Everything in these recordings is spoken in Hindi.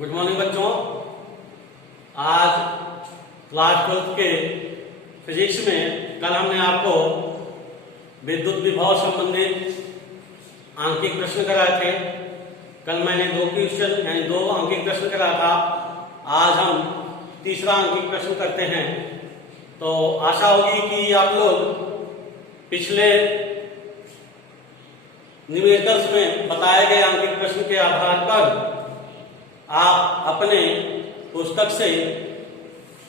गुड मॉर्निंग बच्चों। आज क्लास 12 के फिजिक्स में कल हमने आपको विद्युत विभव संबंधित आंकिक प्रश्न कराए थे। कल मैंने 2 क्वेश्चन यानी 2 आंकिक प्रश्न कराया था। आज हम तीसरा आंकिक प्रश्न करते हैं। तो आशा होगी कि आप लोग पिछले न्यूमेरिकल्स में बताए गए आंकिक प्रश्न के आधार पर आप अपने पुस्तक से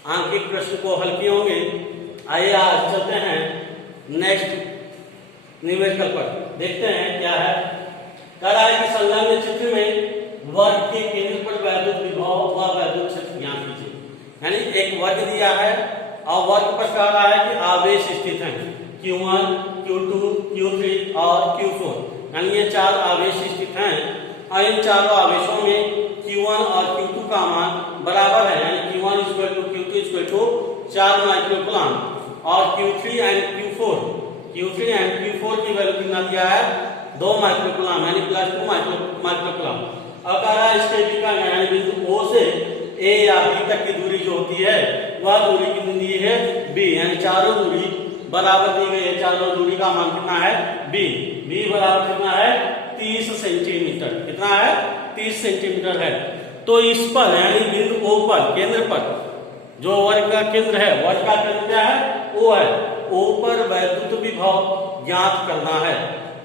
आंकिक प्रश्न को हल किए होंगे। आइए आज चलते हैं नेक्स्ट न्यूमेरिकल पर, देखते हैं क्या है। कह रहा है कि संलग्न चित्र में वर्ग के केंद्र पर वैद्युत विभव व वैद्युत क्षेत्र ज्ञात कीजिए। यानी एक वर्ग दिया है और वर्ग पर कह रहा है कि आवेश स्थित हैं Q1, Q2, Q3 और Q4। यानी ये 4 आवेश स्थित हैं और इन चारों आवेशों में Q1 और Q2 का मान बराबर है। यानी Q1 Q2 4 माइक्रोकूलम और Q3 एंड Q4 की वैल्यू कितना दिया है 2 माइक्रोकूलम यानी +2 माइक्रोकूलम। अब कह रहा है इसके भी का यानी बिंदु O से A या B तक की दूरी जो होती है वह दूरी कितनी दी है B, यानी चारों दूरी बराबर दी गई है। चारों दूरी का मान कितना है B बराबर कितना है 30 सेंटीमीटर। कितना है 30 सेंटीमीटर है। तो इस पर यानी बिंदु O पर केंद्र पर जो वर्ग का केंद्र है, वर्ग का केंद्र क्या है O है, O पर वैद्युत विभव ज्ञात करना है।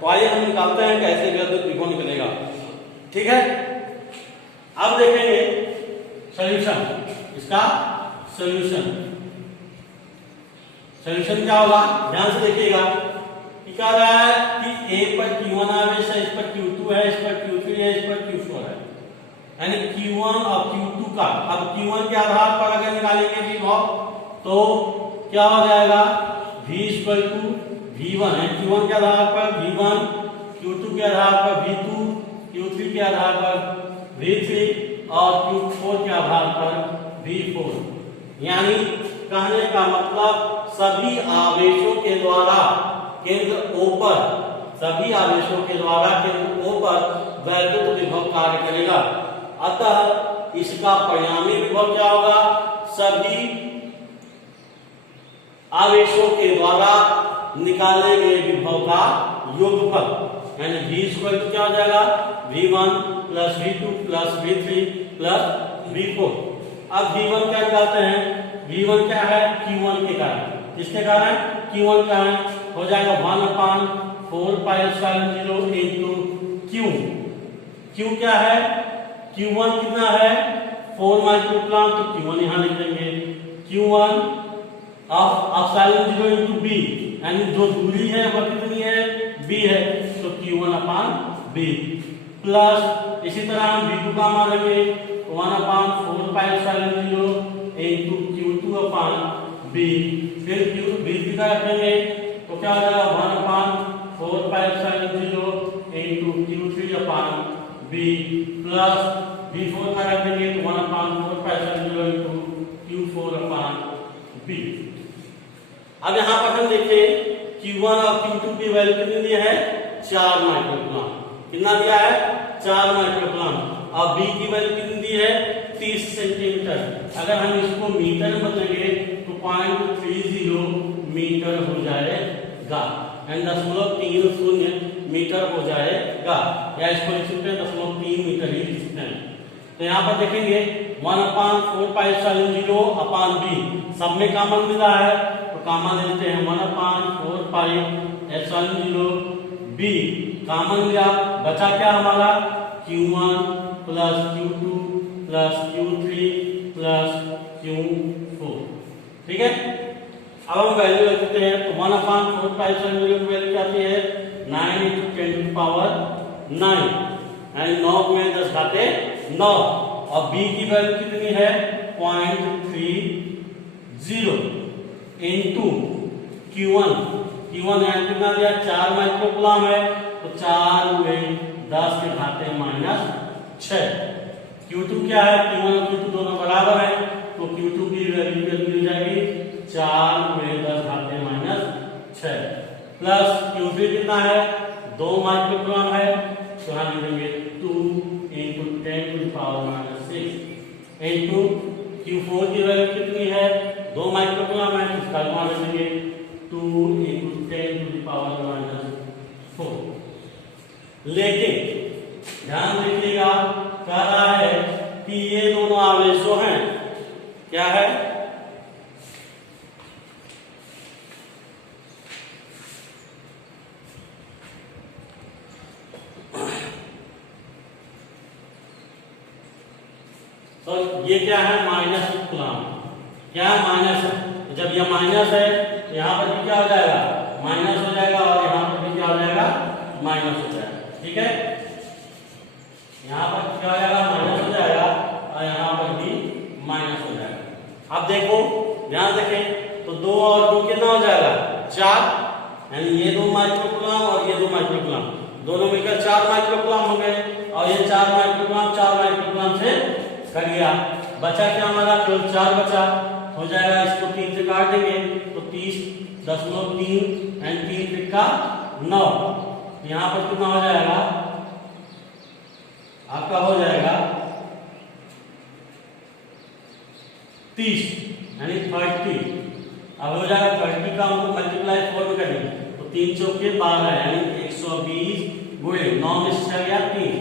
तो आइए हम निकालते हैं कैसे वैद्युत विभव निकलेगा। ठीक है, अब देखेंगे सॉल्यूशन। इसका सॉल्यूशन क्या होगा, ध्यान से देखिएगा। कह रहा है कि A पर Q1 आवेश है, इस पर Q2 है, इस पर Q3 है, इस पर Q4 है। यानी Q1 और Q2 का अब Q1 के आधार पर अगर निकालेंगे विभव तो क्या हो जाएगा V V1 है। Q1 के आधार पर V1, Q2 के आधार पर V2, Q3 के आधार पर V3 और Q4 के आधार पर V4। यानी कहने का मतलब सभी आवेशों के द्वारा केंद्र O पर, सभी आवेशों के द्वारा केंद्र O पर वैद्युत विभव कार्य करेगा। अतः इसका परिणामी विभव क्या होगा, सभी आवेशों के द्वारा निकाले गए विभव का योगफल। यानी V क्या हो जाएगा V1 + V2 + V3 + V4। अब V1 क्या निकालते हैं, V1 क्या है Q1 के कारण, किसके कारण Q1 का हो जाएगा 1/4 pi epsilon 0 into Q। Q क्या है, Q1 कितना है 4 माइक्रोकूलम, तो Q1 यहां लिख देंगे। Q1 of epsilon 0 into B, यानी जो दूरी है वह कितनी है B है, तो Q1/B प्लस इसी तरह हम V2 का मान लेंगे 1/4 पाई एप्सिलॉन 0 इनटू Q2/B। फिर V3 का रखेंगे तो क्या हो जाएगा 1/4 pi epsilon 0 into Q3/B plus V4 का रखेंगे तो 1/4 पाई एप्सिलॉन 0 इनटू Q4/B। अब यहाँ पर हम देखें Q1 और Q2 की वैल्यू कितनी दी है 4 माइक्रोकूलम। कितना दिया है 4 माइक्रोकूलम। और B की वैल्यू कितनी दी है 30 सेंटीमीटर। अगर हम इसको मीटर में बदलेंगे तो 0.30 मीटर हो जाएगा, यानी 0.30 मीटर हो जाएगा, या इसको लिख सकते हैं 0.3 मीटर ही लिख सकते हैं। तो यहाँ पर देखेंगे 1/4 पाई एप्सिलॉन 0/B, सब में कॉमन मिला है तो कॉमन लेते हैं 1/4 पाई एप्सिलॉन 0B कॉमन लिया, बचा क्या हमारा Q1 + Q2 + Q3 + Q4। ठीक है, अब हम वैल्यू रख देते हैं तो 1/4 पाई एप्सिलॉन 0 की वैल्यू क्या आती है 9 × 10⁹, यानी 9 में 10 घाते 9। और B की वैल्यू कितनी है 0.30 इनटू Q1 यानी कितना दिया 4 माइक्रोकूलम है, तो 4 में 10 के घाते -6। Q2 क्या है, Q1 और Q2 दोनों बराबर है, तो Q2 की वैल्यू कितनी हो जाएगी 4 में 10 घाते -6 प्लस Q3 कितना है 2 माइक्रोकूलम है, तो यहाँ लिखेंगे 2 × 10⁻⁶ इंटू Q4 की वैल्यू कितनी है 2 माइक्रोकूलम है, इसका मान रखेंगे 2 × 10⁻⁴। लेकिन ध्यान दीजिएगा कह रहा है कि ये दोनों आवेश जो हैं क्या है तो ये क्या है माइनस कूलम, क्या है माइनस है। जब ये माइनस है यहाँ पर भी क्या हो जाएगा माइनस हो जाएगा और यहाँ पर भी क्या हो जाएगा माइनस हो जाएगा। ठीक है, यहाँ पर क्या हो जाएगा माइनस हो जाएगा और यहाँ पर भी माइनस हो जाएगा। अब देखो ध्यान रखें तो 2 और 2 कितना हो जाएगा 4, यानी ये 2 माइक्रोकूलम और ये 2 माइक्रोकूलम दोनों मिलकर 4 माइक्रोकूलम हो गए और ये 4 माइक्रोकूलम से कट गया। बचा क्या हमारा केवल 4 बचा हो जाएगा, इसको 3 से काट देंगे तो 30.3 एंड 3 का 9, यहाँ पर कितना हो जाएगा आपका हो जाएगा 30 यानी 30। अब हो जाएगा 30 का हमको मल्टीप्लाई 4 में करेंगे तो 3 चौके 12 यानी 120 गुणे 9 में 6 गया 3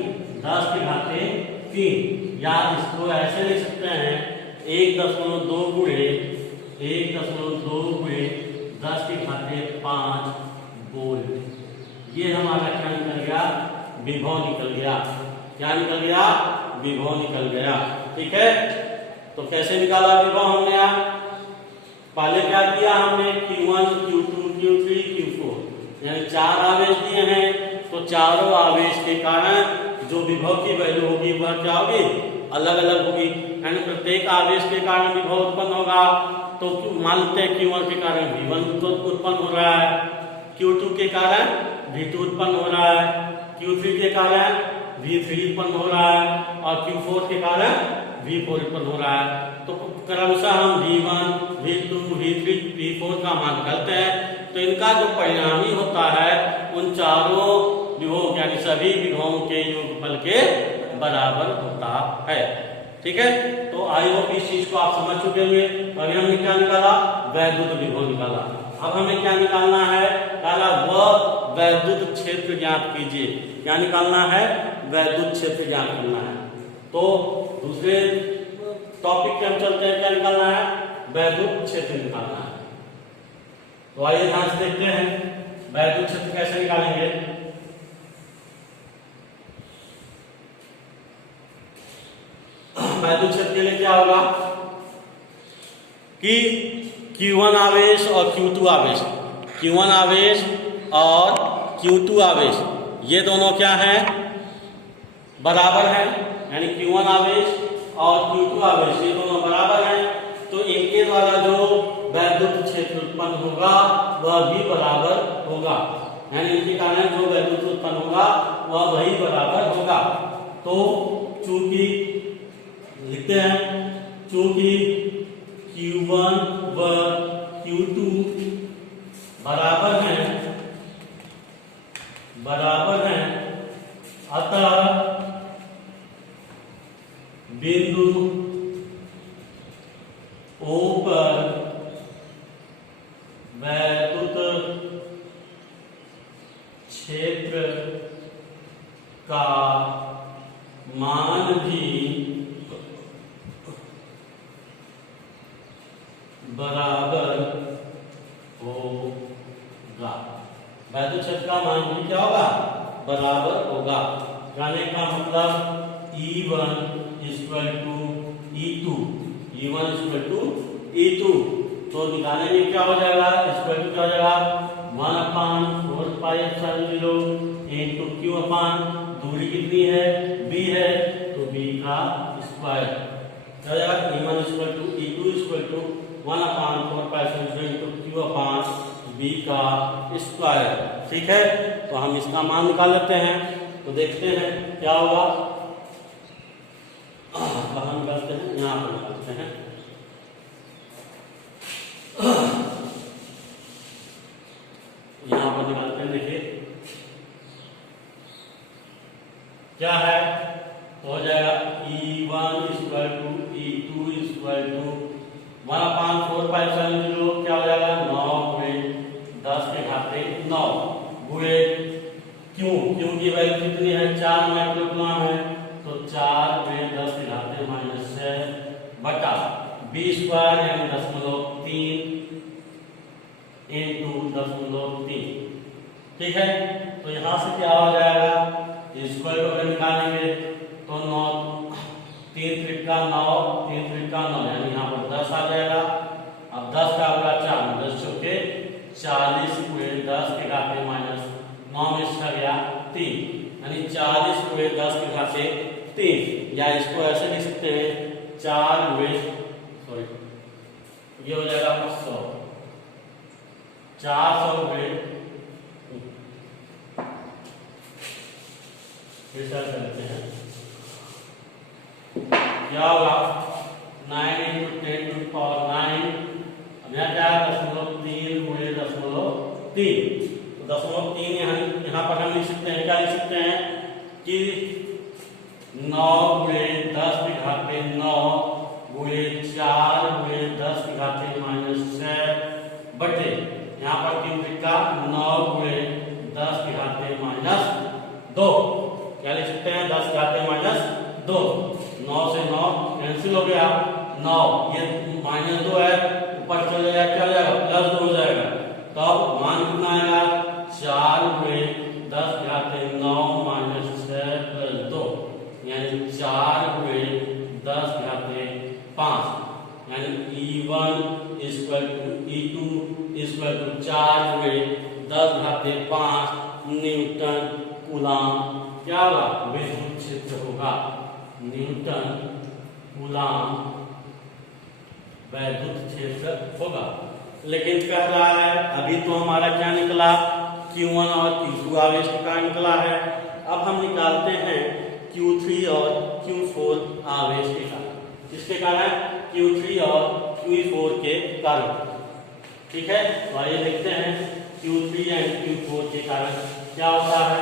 10 के घाते 3। या इसको ऐसे लिख सकते हैं 1.2 गुणे 10 के घाते 5 वोल्ट। ये हमारा क्या निकल गया विभव निकल गया। क्या निकल गया विभव निकल गया। ठीक है, तो कैसे निकाला विभव हमने यहाँ पहले क्या किया हमने Q1 Q2 Q3 Q4 यानी 4 आवेश दिए हैं तो चारों आवेश के कारण जो विभव की वैल्यू होगी वह क्या होगी अलग अलग होगी। यानी प्रत्येक आवेश के कारण विभव उत्पन्न होगा। तो मान लेते हैं Q1 के कारण V1 उत्पन्न हो रहा है, Q2 के कारण V2 उत्पन्न हो रहा है, Q3 के कारण V3 उत्पन्न हो रहा है और Q4 के कारण V4 उत्पन्न हो रहा है। तो क्रमशः हम V1 V2 V3 V4 का मान करते हैं तो इनका जो परिणामी होता है उन चारों विभव यानी सभी विभवों के योगफल के बराबर होता है। ठीक है, तो आई होप इस चीज को आप समझ चुके होंगे। अभी हमने क्या निकाला वैद्युत विभव निकाला। अब हमें क्या निकालना है काला वह वैद्युत क्षेत्र ज्ञात कीजिए। क्या निकालना है वैद्युत क्षेत्र ज्ञात करना है। तो दूसरे टॉपिक पे हम चलते हैं, क्या निकालना है वैद्युत क्षेत्र निकालना है। तो आइए ध्यान से देखते हैं वैद्युत क्षेत्र कैसे निकालेंगे। वैद्युत क्षेत्र के लिए क्या होगा कि Q1 आवेश और Q2 आवेश, Q1 आवेश और Q2 आवेश ये दोनों क्या हैं बराबर हैं, यानी Q1 आवेश और Q2 आवेश ये दोनों बराबर हैं। तो इनके द्वारा जो वैद्युत क्षेत्र उत्पन्न होगा वह भी बराबर होगा, यानी इनके कारण जो वैद्युत उत्पन्न होगा वह वही बराबर होगा। तो चूंकि लिखते हैं चूंकि Q1 व Q2 बराबर हैं अतः बिंदु O पर वैद्युत क्षेत्र का मान भी बराबर होगा। वैद्युत क्षेत्र का मान भी क्या होगा बराबर होगा। कहने का मतलब E1 = E2 E1 = E2 तो निकालने में क्या हो जाएगा इक्वल टू क्या हो जाएगा 1/4πε0 इनटू Q अपान दूरी कितनी है B है तो B का स्क्वायर क्या हो जाएगा E1 = E2 = 1/4πε0 इनटू Q अपान B का स्क्वायर। ठीक है, तो हम इसका मान निकाल लेते हैं। तो देखते हैं क्या होगा। कहाँ निकालते हैं यहाँ पर निकालते हैं। यहाँ पर निकालते हैं, देखिए क्या है तो हो जाएगा E1 = E2 E2 equal to 1/4π0 क्या हो जाएगा 9 गुणे 10 के घाते 9 गुणे क्यू की वैल्यू कितनी है 4 माइक्रोकूलम है तो 4 गुणे 10 के घाते -6 बटा b स्क्वायर यानी 0.3 इंटू 0.3। ठीक है, तो यहाँ से क्या हो जाएगा स्क्वायर को अगर निकालेंगे तो 9 3 त्रिका 9 3 त्रिका 9 यानी यहाँ पर 10 आ जाएगा। अब 10 का होगा 4 10 चौके 40 गुणे 10 के घाते -9 में इसका गया 3 यानी 40 गुणे 10 के घाते 3 या इसको ऐसे लिख सकते हैं 4 गुणे सॉरी ये हो जाएगा 100 400 गुणे करते हैं क्या होगा 9 × 10 टू पावर 9। अब यहाँ क्या है 0.3 गुणे 0.3 तो 0.3 यहाँ पर हम लिख सकते हैं क्या लिख सकते हैं कि 9 गुणे 10 के घाते 9 गुणे 4 गुणे 10 के घाते -6 बटे यहाँ पर 3 त्रिका 9 गुणे 10 के घाते -2 क्या लिख सकते हैं 10 के घाते -2 9 से 9 कैंसिल हो गया 9 ये -2 है ऊपर चले जाएगा क्या हो जाएगा +2 हो जाएगा तो अब मान कितना आएगा 4 गुणे 10 के घाते 9 -6 + 2 यानी 4 गुणे 10 के घाते 5 यानी E1 = E2 = 4 गुणे 10 घाते 5 न्यूटन कूलम क्या होगा विद्युत क्षेत्र होगा न्यूटन कूलम वैद्युत क्षेत्र होगा। लेकिन कह रहा है अभी तो हमारा क्या निकला Q1 और Q2 आवेश का निकला है। अब हम निकालते हैं Q3 और Q4 आवेश के कारण। किसके कारण Q3 और Q4 के कारण। ठीक है, तो आइए देखते हैं Q3 और Q4 के कारण क्या होता है।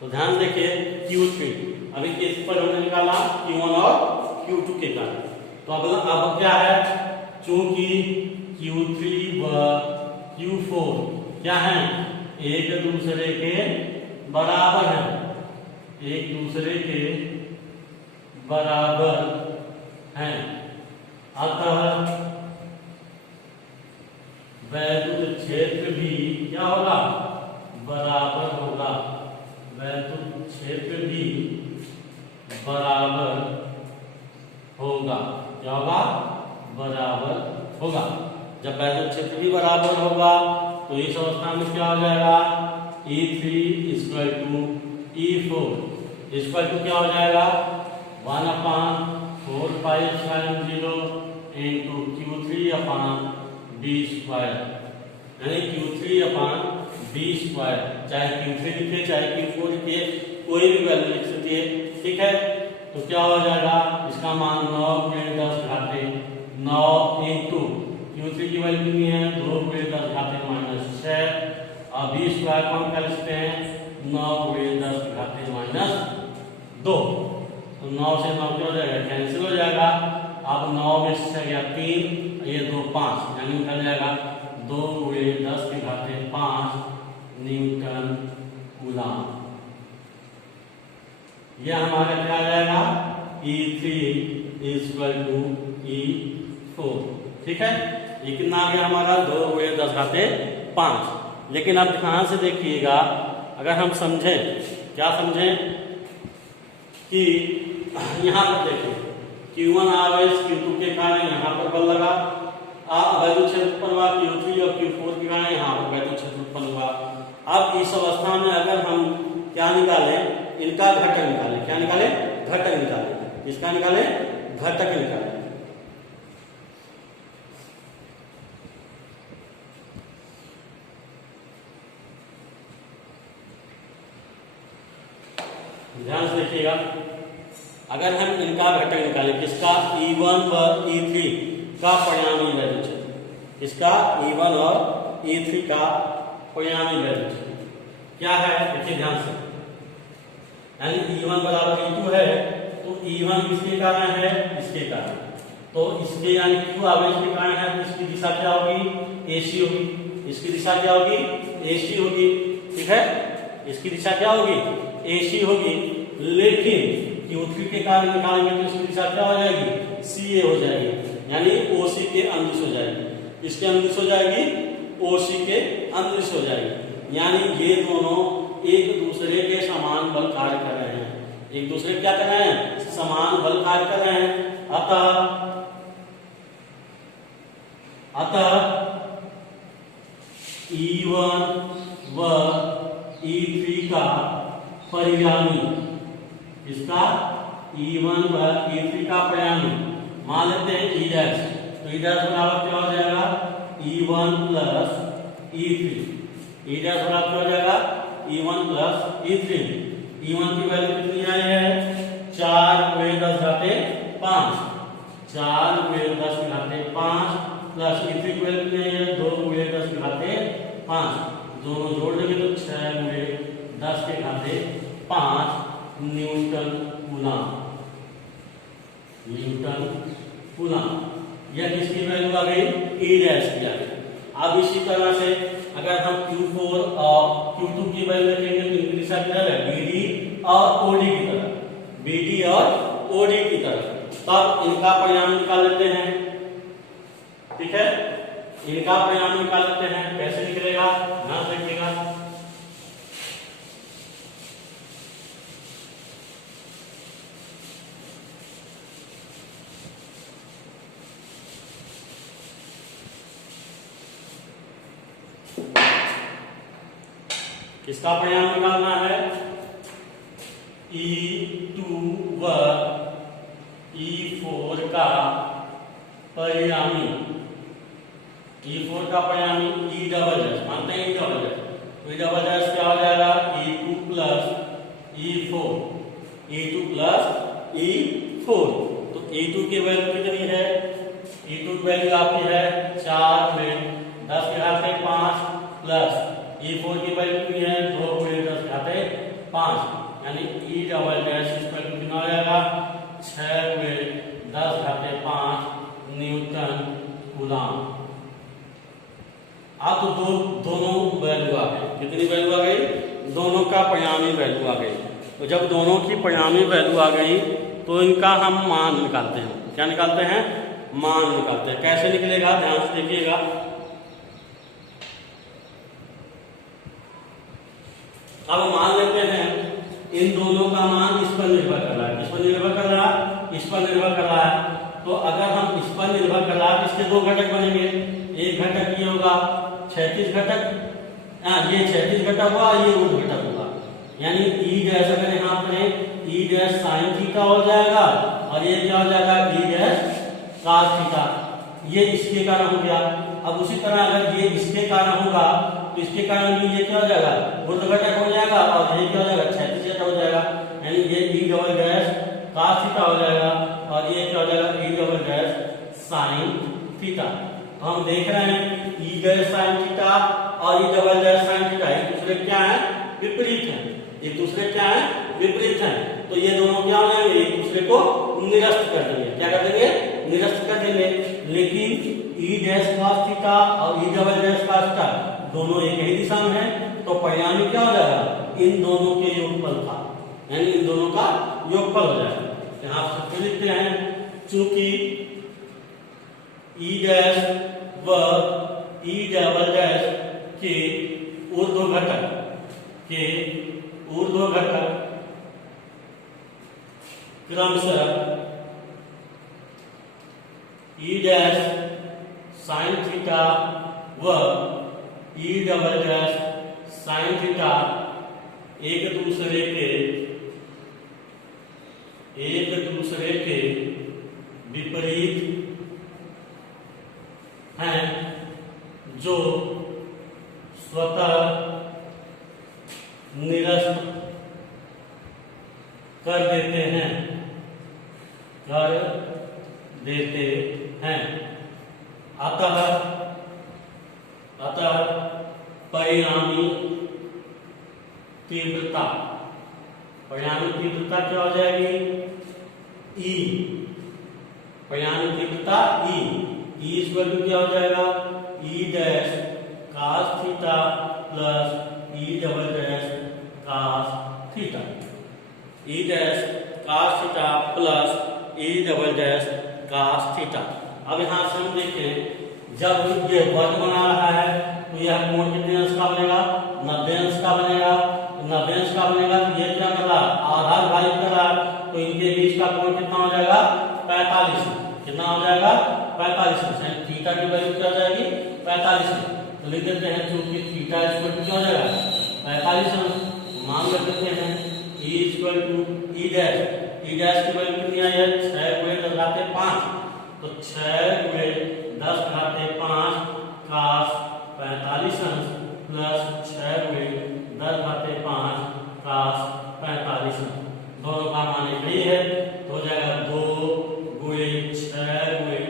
तो ध्यान देखिए Q3 अभी किस पर हमने निकाला Q1 और Q2 के कारण। तो अब क्या है चूंकि Q3 व Q4 क्या है एक दूसरे के बराबर है, एक दूसरे के बराबर हैं, अतः वैद्युत क्षेत्र भी क्या होगा बराबर होगा, वैद्युत क्षेत्र भी बराबर होगा। क्या होगा बराबर होगा। जब वैद्युत क्षेत्र भी बराबर होगा तो इस अवस्था में क्या हो जाएगा E3 = E4 = क्या हो जाएगा 1/4π0 × Q3/b² यानी Q3/b²। चाहे Q3 लिखे चाहे Q4 लिखे कोई भी वैल्यू लिख सकती है। ठीक है, तो क्या हो जाएगा इसका मान 9 × 10 घाते 9 इंटू Q3 की वैल्यू कितनी है 2 × 10 घाते -6 और b² को हम कर सकते हैं 9 × 10 घाते -2। तो 9 से 9 क्या हो जाएगा कैंसिल हो जाएगा। अब 9 में से गया 3 ये 2 5 यानी निकल जाएगा 2 × 10 के घाते 5 न्यूटन कूलम। यह हमारा क्या आ जाएगा E3 = E4। ठीक है, ये कितना आ गया हमारा 2 × 10 घाते 5। लेकिन अब ध्यान से देखिएगा अगर हम समझें क्या समझें कि यहाँ पर देखिए Q1 आवेश Q2 के कारण यहाँ पर बल लगा, वैद्युत क्षेत्र उत्पन्न हुआ Q3 और Q4 के कारण यहाँ पर वैद्युत क्षेत्र उत्पन्न हुआ। अब इस अवस्था में अगर हम क्या निकालें इनका घटक निकालें, क्या निकालें घटक निकालें। किसका निकालें घटक निकालें। ध्यान से देखिएगा अगर हम इनका घटक निकालें, किसका, E1 व E3 का परिणामी वैल्यू क्षेत्र, इसका E1 और E3 का परिणामी वैल्यू क्षेत्र क्या है, देखिए ध्यान से। यानी E1 बराबर E2 है, तो E1 किसके कारण है, इसके कारण, तो इसके यानी Q आवेश के कारण है, तो इसकी दिशा क्या होगी, AC होगी। इसकी दिशा क्या होगी, AC होगी, ठीक है, इसकी दिशा क्या होगी, AC होगी। लेकिन Q3 के कारण निकालेंगे तो इसकी दिशा क्या हो जाएगी, CA हो जाएगी, यानी OC के अनुदिश हो जाएगी। इसके अनुदिश हो जाएगी, OC के अनुदिश हो जाएगी। यानी ये दोनों एक दूसरे के समान बल कार्य कर रहे हैं, एक दूसरे क्या कर रहे हैं, समान बल कार्य कर रहे हैं। अतः E1 व E3 का परिणामी, इसका E1 व E3 का परिणामी मान लेते हैं E डैश, तो E डैश बराबर क्या हो जाएगा, E1 plus E3। E dash बराबर क्या हो जाएगा, E1 प्लस E3। E1 की वैल्यू कितनी आई है, 4 × 10⁻5, 4 × 10⁻5 प्लस E3 की वैल्यू कितनी है, 2 × 10⁻5, दोनों जोड़ देंगे तो 6 × 10⁻5 न्यूटन कूलम, न्यूटन कूलम। यह किसकी वैल्यू आ गई, E डैश की आ गई। अब इसी तरह से अगर हम Q4 और Q2 की वैल्यू देखेंगे तो इनकी दिशा किधर है, BD और OD की तरफ, BD और OD की तरफ। तब इनका परिणाम निकाल लेते हैं, ठीक है, इनका परिणाम निकाल लेते हैं। कैसे निकलेगा, ध्यान रखिएगा। किसका परिणाम निकालना है, E2 व E4 का परिणामी, E4 का परिणामी E डबल डैश, मानते हैं E डबल डैश, तो E डबल डैश क्या हो जाएगा, E2 plus E4, E2 plus E4। तो E2 की वैल्यू कितनी है, E2 की वैल्यू आपकी है 4 में 10⁻5 प्लस E4 की वैल्यू कितनी है, 2 × 10⁻5, यानी E डबल डैश इसका कितना हो जाएगा, 6 × 10⁻5 न्यूटन कूलम। अब तो दोनों वैल्यू आ गई, कितनी वैल्यू आ गई, दोनों का परिणामी वैल्यू आ गई। तो जब दोनों की परिणामी वैल्यू आ गई तो इनका हम मान निकालते हैं, क्या निकालते हैं, मान निकालते हैं। कैसे निकलेगा, ध्यान से देखिएगा। अब मान लेते हैं इन दोनों का मान इस पर निर्भर कर रहा है, किस पर निर्भर कर रहा है, इस पर निर्भर कर रहा है। तो अगर हम इस पर निर्भर कर रहा है, इसके दो घटक बनेंगे, एक घटक ये होगा क्षैतिज घटक, ये क्षैतिज घटक हुआ, ये ऊर्ध्व घटक होगा। यानी E डैश अगर यहाँ पर E डैश साइन थीटा हो जाएगा और ये क्या हो जाएगा, E डैश cos थीटा, ये इसके कारण हो गया। अब उसी तरह अगर ये इसके कारण होगा तो इसके कारण भी ये क्या हो जाएगा, ऊर्ध्व घटक हो जाएगा और ये क्या हो जाएगा, क्षैतिज घटक हो जाएगा। यानी ये E double dash cos theta हो जाएगा और ये क्या हो जाएगा, E double dash sine theta. तो हम देख रहे हैं कि E डैश साइन थीटा और E double dash sine theta एक दूसरे क्या है, विपरीत है, एक दूसरे क्या है, विपरीत है। तो ये दोनों क्या हो जाएंगे, एक दूसरे को निरस्त कर देंगे, क्या कर देंगे, निरस्त कर देंगे। लेकिन E डैश cos थीटा और E double dash cos theta दोनों एक ही दिशा में है, तो परिणामी क्या हो जाएगा, इन दोनों के योगफल का, यानी इन दोनों का योगफल हो जाएगा। यहाँ आप लिखते हैं, चूंकि E डैश व E डबल डैश के ऊर्ध्व घटक क्रमशः E डैश साइन थीटा व E double dash sine theta एक दूसरे के विपरीत हैं, जो स्वतः निरस्त कर देते हैं कर देते हैं। अतः परिणामी तीव्रता क्या हो जाएगी? ई। परिणामी तीव्रता ई इक्वल टू क्या हो जाएगा? ई dash cos theta plus E double dash cos theta. ई dash cos theta plus E double dash cos theta. अब यहां से हम देखें, जब ये वर्ग बना रहा है तो यह कोण कितने अंश का बनेगा? 90 अंश का बनेगा। 90 अंश का बनेगा तो ये क्या कर रहा है? आधा विभाजित कर रहा है, तो इनके बीच का कोण कितना हो जाएगा? 45। कितना हो जाएगा? 45। थीटा की वैल्यू क्या हो जाएगी? 45। तो लिख देते हैं, चूंकि थीटा इक्वल टू क्या हो जाएगा? 45 अंश। मान लेते हैं E equal to E dash की वैल्यू कितनी आई है? 6 गुणे 10 घाते 5। तो 6 गुणे 10 घाते 5 cos 45 अंश प्लस 6 गुणे 10 घाते 5 cos 45 अंश। दोनों का मान एक ही है, तो हो जाएगा 2 गुणे 6 गुणे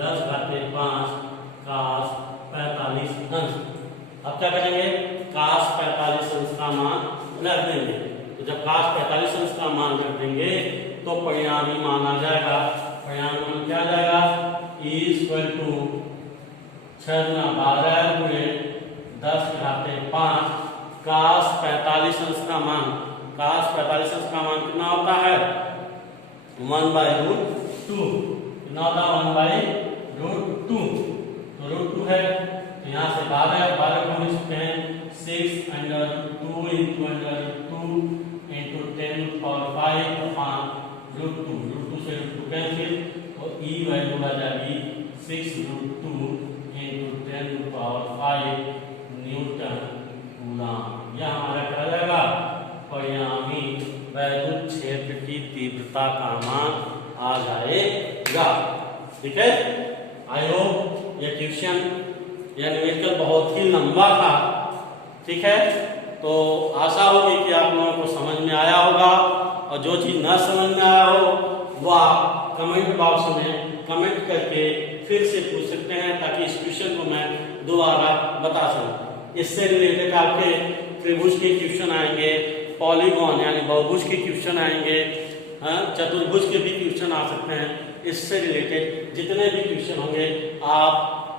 10 घाते 5 cos 45 अंश। अब क्या करेंगे? cos 45 अंश का मान रख देंगे। तो जब cos 45 अंश का मान रख देंगे तो परिणामी मान आ जाएगा। परिणामी मान क्या आ जाएगा? ई इक्वल टू 6 गुना 12 गुणे 10 घाते 5 cos 45 अंश का मान। cos 45 अंश का मान कितना होता है? 1/√2। कितना होता है? 1/√2। तो √2 है, तो यहाँ से 12 को हम लिख सकते हैं 6√2 into √2 into 10⁵ √2 से √2 कैंसिल, तो ई वैल्यू आ जाएगी 6√2 into 10⁵ न्यूटन कूलम। यह हमारा क्या जाएगा? परिणामी वैद्युत क्षेत्र की तीव्रता का मान आ जाएगा। ठीक है, आई होप ये ट्यूशन या न्यूमेरिकल बहुत ही लंबा था। ठीक है, तो आशा होगी कि आप लोगों को समझ में आया होगा, और जो चीज न समझ में आया हो वो आप कमेंट बॉक्स में कमेंट करके फिर से पूछ सकते हैं, ताकि इस क्वेश्चन को मैं दोबारा बता सकूं। इससे रिलेटेड आपके त्रिभुज के क्वेश्चन आएंगे, पॉलीगॉन यानी बहुभुज के क्वेश्चन आएंगे, चतुर्भुज के भी क्वेश्चन आ सकते हैं। इससे रिलेटेड जितने भी क्वेश्चन होंगे आप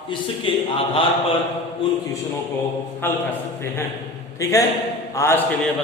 इसके आधार पर उन क्वेश्चनों को हल कर सकते हैं। ठीक है, आज के लिए बस